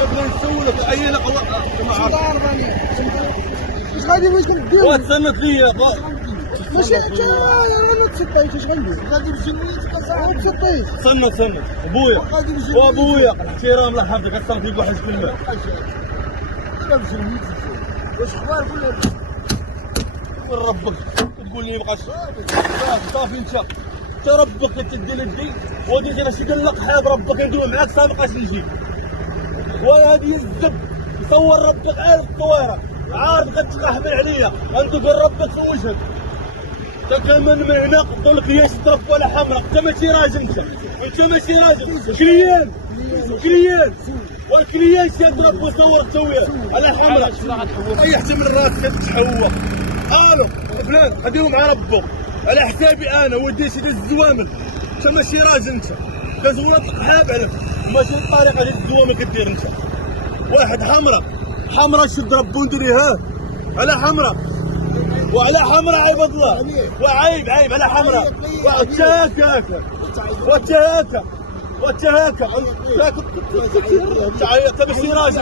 كيف نسولك اي لقطه ما عرفت اش غادي واش ندير؟ وتصنت لي ماشي انت انا تسطيت اش غندير؟ غادي نمشي نيتك اصاحبي تسطيت صنت ابويا وابويا احترام الله يحفظك اتصل بواحد الكلمه غنمشي نيتك واش اخبار ولا من ربك تقول لي بقاش صافي انت ربك تدي لدي ودي انا شي قال لك حاب ربك ندوي معاك صافي بقاش نجي وهذه الزب يصور ربك عارف الطويره عارف غتقحمل عليا غندوق ربك في وجهك انت كمان من هنا قلت لك يا شطرف ولا حمراء انت ماشي راجل انت ماشي راجل كليان والكليان يضرب ويصور التويه على حمراء طيحت من راسك تتحوى الو فلان غديروا مع ربك على حسابي انا وديت يدير الزوامل انت ماشي راجل انت كتولد قحاب عليك ماشي الطريقه ديال الزوامل كدير انت واحد حمراء شد ربو نديريها على حمراء وعلى حمراء عباد الله وعيب على حمراء وتهاكا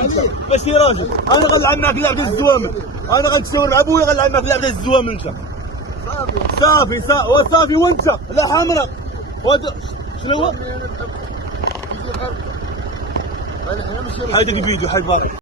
انت ماشي راجل انا غنلعب معاك اللعب ديال الزوامل انا غنتشاور مع ابويا غنلعب معاك اللعب ديال الزوامل انت صافي وانت لا حمراء شنو هو؟ هذاك الفيديو حي باقي